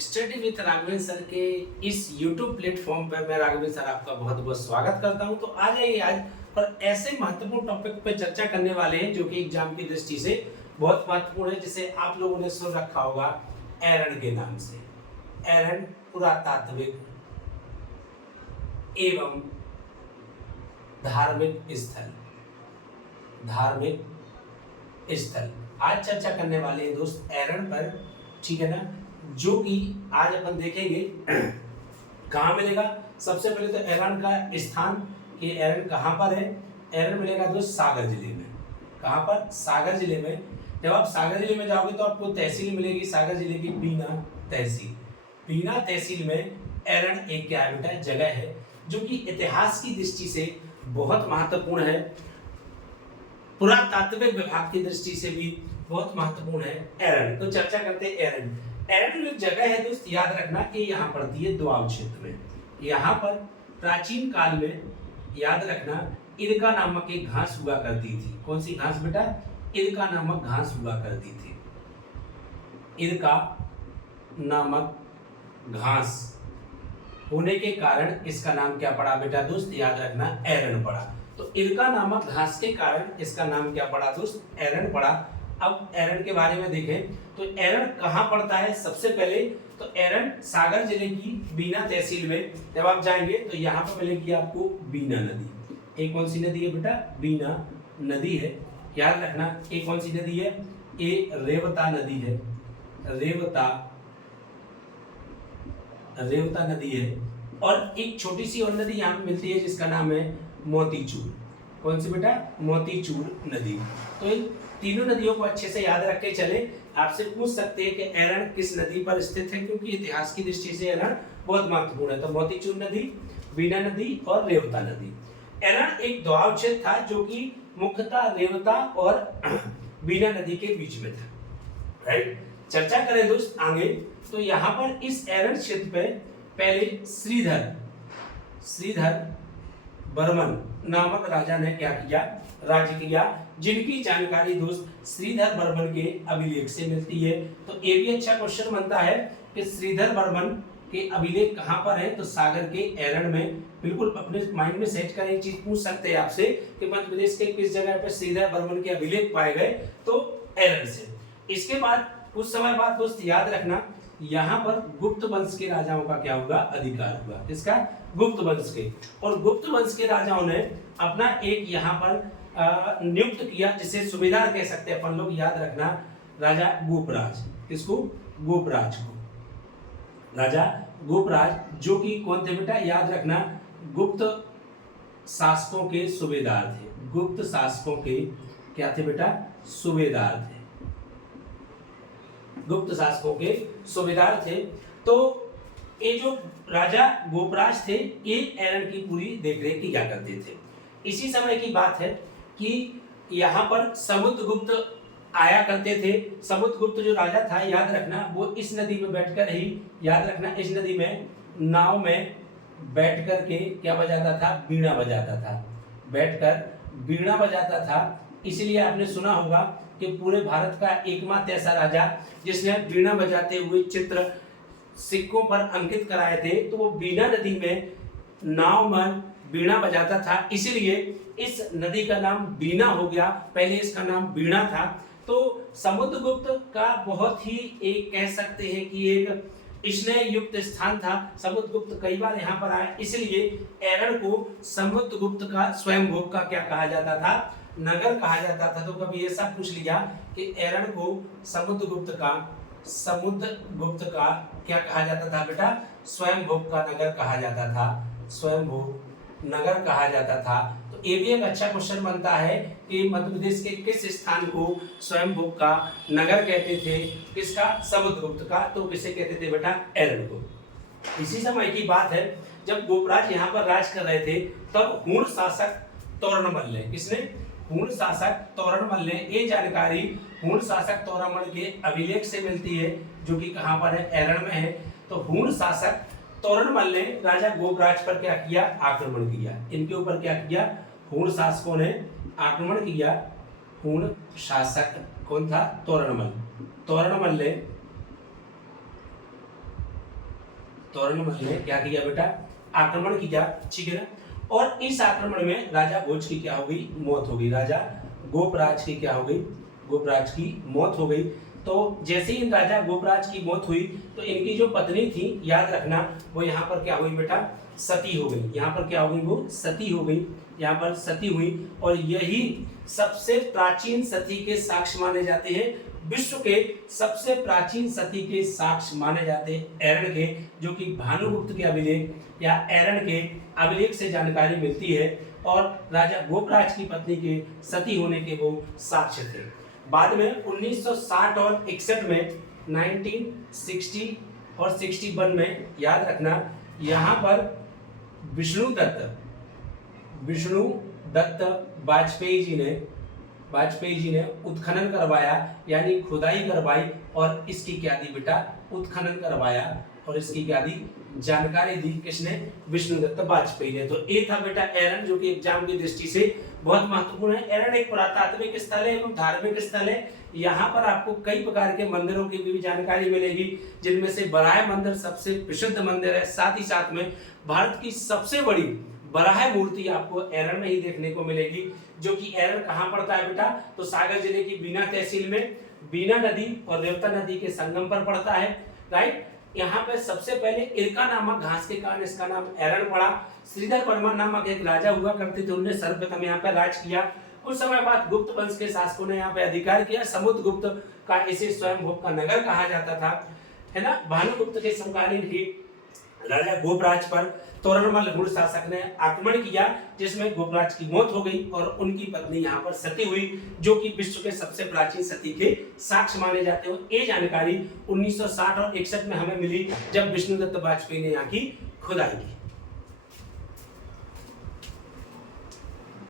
Study with Raghavendra sir के इस YouTube platform पर मैं राघवेंद्र सर आपका बहुत बहुत स्वागत करता हूं। तो आ जाइए आज और ऐसे महत्वपूर्ण टॉपिक पर चर्चा करने वाले हैं जो कि एग्जाम की दृष्टि से बहुत महत्वपूर्ण है, जिसे आप लोगों ने सुन रखा होगा एरन के नाम से। एरन पुरातात्विक एवं धार्मिक स्थल। धार्मिक स्थल आज चर्चा करने वाले हैं दोस्त एरन पर, ठीक है ना, जो कि आज अपन देखेंगे कहाँ मिलेगा। सबसे पहले तो एरन का स्थान कि एरन कहाँ पर है। एरन मिलेगा दोस्त सागर जिले में। कहाँ पर? सागर जिले में। जब आप सागर जिले में जाओगे तो आपको तहसील मिलेगी सागर जिले की बीना तहसील। बीना तहसील में एरन एक क्या है बेटा, जगह है जो कि इतिहास की दृष्टि से बहुत महत्वपूर्ण है, पुरातात्विक विभाग की दृष्टि से भी बहुत महत्वपूर्ण है एरन। तो चर्चा करते हैं एरन। एरन जो जगह है दोस्त, याद रखना कि यहाँ पड़ती है दोआब क्षेत्र में। यहाँ पर प्राचीन काल में याद रखना इरका नामक एक घास हुआ करती थी। कौन सी घास बेटा? इरका नामक घास हुआ करती थी। इरका नामक घास होने के कारण इसका नाम क्या पड़ा बेटा दोस्त? याद रखना एरन पड़ा। तो इरका नामक घास के कारण इसका नाम क्या पड़ा दोस्त? एरन पड़ा। अब एरन के बारे में देखें तो एरन कहाँ पड़ता है। सबसे पहले तो एरन सागर जिले की बीना तहसील में जब आप जाएंगे तो यहाँ पर मिलेगी आपको बीना नदी। एक कौन सी नदी है बेटा? बीना नदी है। याद रखना एक कौन सी नदी है? ये रेवता नदी है। रेवता नदी है। और एक छोटी सी और नदी यहाँ पे मिलती है जिसका नाम है मोतीचूर। कौन सी बेटा? मोतीचूर नदी। तो इन तीनों नदियों को अच्छे से याद रख के चले। आपसे पूछ सकते हैं कि एरन किस नदी पर स्थित है, क्योंकि इतिहास की दृष्टि से एरन बहुत महत्वपूर्ण है। तो मोतीचूर नदी, बीना नदी और रेवता नदी। एरन एक दोआब क्षेत्र था जो कि मुख्यतः रेवता और बीना नदी के बीच में था। राइट। चर्चा करें दोस्त आगे तो यहाँ पर इस एरन क्षेत्र पे पहले श्रीधर बर्मन नामक राजा ने क्या किया? राज्य किया, जिनकी जानकारी दोस्त श्रीधर बर्मन के अभिलेख से मिलती है। तो ये भी अच्छा क्वेश्चन बनता है कि श्रीधर बर्मन के अभिलेख कहाँ पर है? तो सागर के एरन में। बिल्कुल अपने माइंड में सेट करें। एक चीज पूछ सकते हैं आपसे कि मध्य प्रदेश के किस जगह पर श्रीधर बर्मन के अभिलेख पाए गए? तो एरन से। इसके बाद कुछ समय बाद दोस्त याद रखना यहाँ पर गुप्त वंश के राजाओं का क्या होगा? अधिकार हुआ। किसका? गुप्त वंश के। और गुप्त वंश के राजाओं ने अपना एक यहाँ पर नियुक्त किया, जिसे सुबेदार कह सकते हैं अपन लोग। याद रखना राजा गोपराज। किसको? गोपराज को। राजा गोपराज जो कि कौन थे बेटा? याद रखना गुप्त शासकों के सुबेदार थे। गुप्त शासकों के क्या थे बेटा? सुबेदार थे। गुप्त शासकों के सुबेदार थे। तो ये जो राजा गोपराज थे ये एरन की पूरी देखरेख किया करते थे। इसी समय की बात है कि यहाँ पर समुद्रगुप्त आया करते थे। समुद्रगुप्त जो राजा था, याद रखना वो इस नदी में बैठकर ही, याद रखना इस नदी में नाव में बैठ कर के क्या बजाता था? बीड़ा बजाता था। बैठकर बीड़ा बजाता था। इसलिए आपने सुना होगा कि पूरे भारत का एकमात्र ऐसा राजा जिसने बीड़ा बजाते हुए चित्र सिक्कों पर अंकित कराए थे, तो वो बीना नदी में नाव में बीड़ा बजाता था। इसलिए इस नदी का नाम बीना हो गया। पहले इसका नाम बीड़ा था। तो समुद्रगुप्त का बहुत ही एक कह सकते हैं कि एक स्नेह युक्त स्थान था। समुद्रगुप्त कई बार यहाँ पर आए, इसलिए एरन को समुद्रगुप्त का स्वयंभोग का क्या कहा जाता था? नगर कहा जाता था। तो कभी ऐसा पूछ लिया कि एरन को समुद्रगुप्त का क्या कहा जाता था बेटा? स्वयंभोग का नगर कहा जाता था। स्वयंभोग नगर कहा जाता था। तो ये भी एक अच्छा क्वेश्चन बनता है कि मध्य प्रदेश के किस स्थान को स्वयंभोग का नगर कहते थे? किसका? समुद्रगुप्त का। तो किसे कहते थे बेटा? एरन को। इसी समय की बात है जब गोपराज यहाँ पर राज कर रहे थे, तब हूण शासक तोरणमल ने, किसने? हूण शासक तोरणमल ने। ये जानकारी हूण शासक तोरणमल के अभिलेख से मिलती है, जो कि कहाँ पर है? एरन में है। तो हूण शासक तोरणमल ने राजा गोपराज पर क्या किया? आक्रमण किया। इनके ऊपर क्या किया? हूण शासकों ने आक्रमण किया। हूण शासक कौन था? तोरणमल। तोरणमल ने तोरणमल ने क्या किया बेटा, आक्रमण किया, ठीक है ना। और इस आक्रमण में राजा भोज की क्या हो गई, मौत हो गई। राजा गोपराज की क्या हो गई, गोपराज की मौत हो गई। तो जैसे ही राजा गोपराज की मौत हुई तो इनकी जो पत्नी थी, याद रखना, वो यहाँ पर क्या हुई बेटा, सती हो गई। यहाँ पर क्या हो गई, वो सती हो गई, यहाँ पर सती हुई। और यही सबसे प्राचीन सती के साक्ष्य माने जाते हैं। विश्व के सबसे प्राचीन सती के साक्ष्य माने जाते हैं एरण के, जो कि भानुगुप्त के अभिलेख या एरण के अभिलेख से जानकारी मिलती है। और राजा गोपराज की पत्नी के सती होने के वो साक्ष्य थे। बाद में 1960 और 61 में, 1960 और 61 में, याद रखना, यहाँ पर विष्णु दत्त वाजपेयी जी ने उत्खनन करवाया, यानी खुदाई करवाई और इसकी क्या दी बेटा, उत्खनन करवाया और इसकी क्या दी, जानकारी दी। किसने, विष्णुदत्त वाजपेयी ने। तो ये था बेटा एरण, जो कि एग्जाम की दृष्टि से बहुत महत्वपूर्ण है। एरण एक पुरातात्विक स्थल है एवं धार्मिक स्थल है। यहाँ पर आपको कई प्रकार के मंदिरों की भी जानकारी मिलेगी, जिनमें से बराह मंदिर सबसे प्रसिद्ध मंदिर है। साथ ही साथ में भारत की सबसे बड़ी बराह मूर्ति आपको एरण में ही देखने को मिलेगी, जो कि एरण कहाँ पड़ता है बेटा, तो सागर जिले की बीना तहसील में बीना नदी और रेवता नदी के संगम पर पड़ता है, राइट। यहाँ पे सबसे पहले इरका नामक घास के कारण इसका नाम एरण पड़ा। श्रीधर वर्मन नामक एक राजा हुआ करते थे, उन्होंने सर्वप्रथम यहाँ पे राज किया। कुछ समय बाद गुप्त वंश के शासकों ने यहाँ पे अधिकार किया। समुद्रगुप्त का इसे स्वयंभूप का नगर कहा जाता था, है ना। भानुगुप्त के समकालीन ही राजा गोपराज पर तोरणमल गुण शासक ने आक्रमण किया, जिसमें गोपराज की मौत हो गई और उनकी पत्नी यहाँ पर सती हुई, जो कि विश्व के सबसे प्राचीन सती के साक्ष्य माने जाते हैं। ये जानकारी 1960 और 61 में हमें मिली, जब विष्णुदत्त वाजपेयी ने यहाँ की खुदाई की।